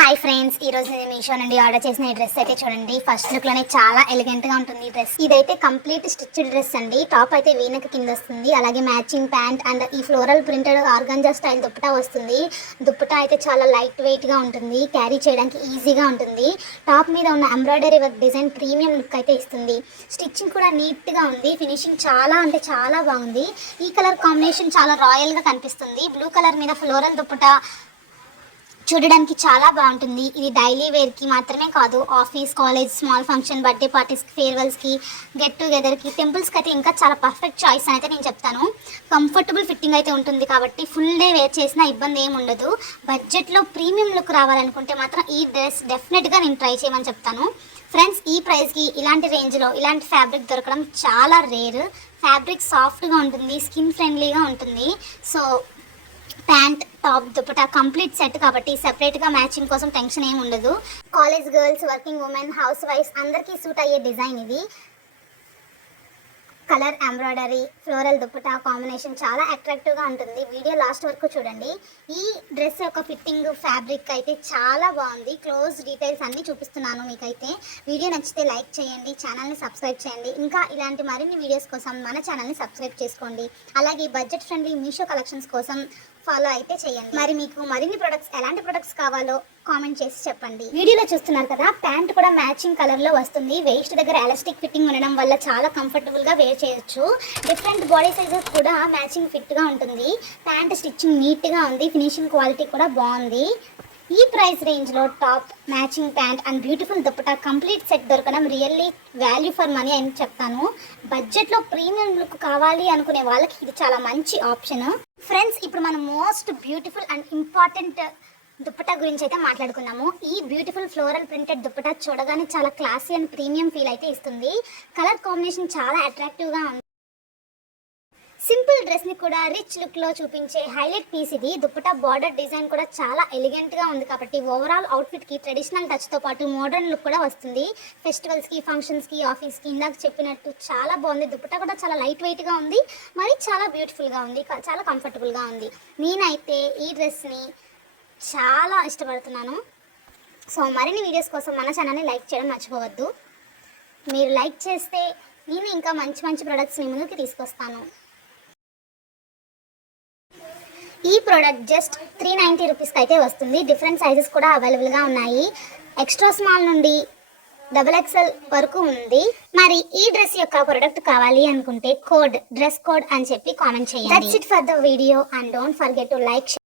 Hi friends, ఈ రోజు నేను మీషో నుండి ఆర్డర్ చేసిన ఈ డ్రెస్ అయితే చూడండి. ఫస్ట్ లుక్ లోనే చాలా ఎలిగెంట్ గా ఉంటుంది ఈ డ్రెస్. ఇదైతే కంప్లీట్ స్టిచ్డ్ డ్రెస్ అండి. టాప్ అయితే వీనక్ కింద వస్తుంది, అలాగే మ్యాచింగ్ ప్యాంట్ అండ్ ఈ floral printed organza style dupatta వస్తుంది. దుప్పటా అయితే చాలా లైట్ వెయిట్ గా ఉంటుంది, క్యారీ చేయడానికి ఈజీగా ఉంటుంది. టాప్ మీద ఉన్న embroidery work design premium look అయితే ఇస్తుంది. స్టిచ్చింగ్ కూడా నీట్ గా ఉంది, ఫినిషింగ్ చాలా అంటే చాలా బాగుంది. ఈ కలర్ కాంబినేషన్ చాలా రాయల్ గా కనిపిస్తుంది. బ్లూ కలర్ మీద ఫ్లోరల్ దుప్పటా చూడడానికి చాలా బాగుంటుంది. ఇది డైలీ వేర్కి మాత్రమే కాదు, office, college, small function, birthday పార్టీస్కి, ఫేర్వెల్స్కి, గెట్ టుగెదర్కి, టెంపుల్స్కి అయితే ఇంకా చాలా పర్ఫెక్ట్ చాయిస్ అయితే నేను చెప్తాను. కంఫర్టబుల్ ఫిట్టింగ్ అయితే ఉంటుంది కాబట్టి ఫుల్ డే వేర్ చేసినా ఇబ్బంది ఏమి ఉండదు. బడ్జెట్లో ప్రీమియం లుక్ రావాలనుకుంటే మాత్రం ఈ డ్రెస్ డెఫినెట్గా నేను ట్రై చేయమని చెప్తాను. ఫ్రెండ్స్, ఈ ప్రైస్కి ఇలాంటి రేంజ్లో ఇలాంటి ఫ్యాబ్రిక్ దొరకడం చాలా రేర్. ఫ్యాబ్రిక్ సాఫ్ట్గా ఉంటుంది, స్కిన్ ఫ్రెండ్లీగా ఉంటుంది. So pant, top, dupatta complete set కాబట్టి సెపరేట్గా మ్యాచింగ్ కోసం టెన్షన్ ఏమి ఉండదు. College girls, working women, house wives అందరికీ సూట్ అయ్యే డిజైన్ ఇది. Colour embroidery, floral dupatta combination చాలా అట్రాక్టివ్గా ఉంటుంది. వీడియో లాస్ట్ వరకు చూడండి. ఈ డ్రెస్ యొక్క ఫిట్టింగ్, ఫ్యాబ్రిక్ అయితే చాలా బాగుంది. క్లోజ్ డీటెయిల్స్ అన్నీ చూపిస్తున్నాను మీకైతే. వీడియో నచ్చితే లైక్ చేయండి, ఛానల్ని సబ్స్క్రైబ్ చేయండి. ఇంకా ఇలాంటి మరిన్ని వీడియోస్ కోసం మన ఛానల్ని సబ్స్క్రైబ్ చేసుకోండి. అలాగే బడ్జెట్ ఫ్రెండ్లీ మీషో కలెక్షన్స్ కోసం ఫాలో అయితే చేయండి. మరి మీకు మరిన్ని ప్రొడక్ట్స్, ఎలాంటి ప్రొడక్ట్స్ కావాలో కామెంట్ చేసి చెప్పండి. వీడియోలో చూస్తున్నారు కదా, ప్యాంట్ కూడా మ్యాచింగ్ కలర్లో వస్తుంది. వేస్ట్ దగ్గర ఎలాస్టిక్ ఫిట్టింగ్ ఉండడం వల్ల చాలా కంఫర్టబుల్గా వేర్ చేయొచ్చు. డిఫరెంట్ బాడీ సైజెస్ కూడా మ్యాచింగ్ ఫిట్గా ఉంటుంది. ప్యాంట్ స్టిచ్చింగ్ నీట్గా ఉంది, ఫినిషింగ్ క్వాలిటీ కూడా బాగుంది. ఈ ప్రైస్ రేంజ్లో top, matching pant and beautiful dupatta complete set దొరకడం రియల్లీ వాల్యూ ఫర్ మనీ అని చెప్తాను. బడ్జెట్లో ప్రీమియం లుక్ కావాలి అనుకునే వాళ్ళకి ఇది చాలా మంచి ఆప్షన్. ఫ్రెండ్స్, ఇప్పుడు మనం most beautiful and important dupatta గురించి అయితే మాట్లాడుకున్నాము. ఈ బ్యూటిఫుల్ ఫ్లోరల్ ప్రింటెడ్ దుపట్టా చూడగానే చాలా క్లాసీ అండ్ ప్రీమియం ఫీల్ అయితే ఇస్తుంది. కలర్ కాంబినేషన్ చాలా అట్రాక్టివ్గా ఉంది. సింపుల్ డ్రెస్ని కూడా రిచ్ లుక్లో చూపించే హైలైట్ పీస్ ఇది. దుపట్టా బార్డర్ డిజైన్ కూడా చాలా ఎలిగెంట్గా ఉంది కాబట్టి ఓవరాల్ అవుట్ఫిట్కి ట్రెడిషనల్ టచ్తో పాటు మోడర్న్ లుక్ కూడా వస్తుంది. ఫెస్టివల్స్కి, ఫంక్షన్స్కి, ఆఫీస్కి ఇందాక చెప్పినట్టు చాలా బాగుంది. దుపట్టా కూడా చాలా లైట్ వెయిట్గా ఉంది, మరి చాలా బ్యూటిఫుల్గా ఉంది, చాలా కంఫర్టబుల్గా ఉంది. నేనైతే ఈ డ్రెస్ని చాలా ఇష్టపడుతున్నాను. సో మరిన్ని వీడియోస్ కోసం మన ఛానల్ని లైక్ చేయడం మర్చిపోవద్దు. మీరు లైక్ చేస్తే నేను ఇంకా మంచి మంచి ప్రొడక్ట్స్ మీ ముందుకు తీసుకొస్తాను. ఈ ప్రోడక్ట్ జస్ట్ 390 రూపీస్కి అయితే వస్తుంది. డిఫరెంట్ సైజెస్ కూడా అవైలబుల్గా ఉన్నాయి. ఎక్స్ట్రా స్మాల్ నుండి XXL వరకు ఉంది. మరి ఈ డ్రెస్ యొక్క ప్రోడక్ట్ కావాలి అనుకుంటే డ్రెస్ కోడ్ అని చెప్పి కామెంట్ చేయండి. That's it for the video and don't forget to like.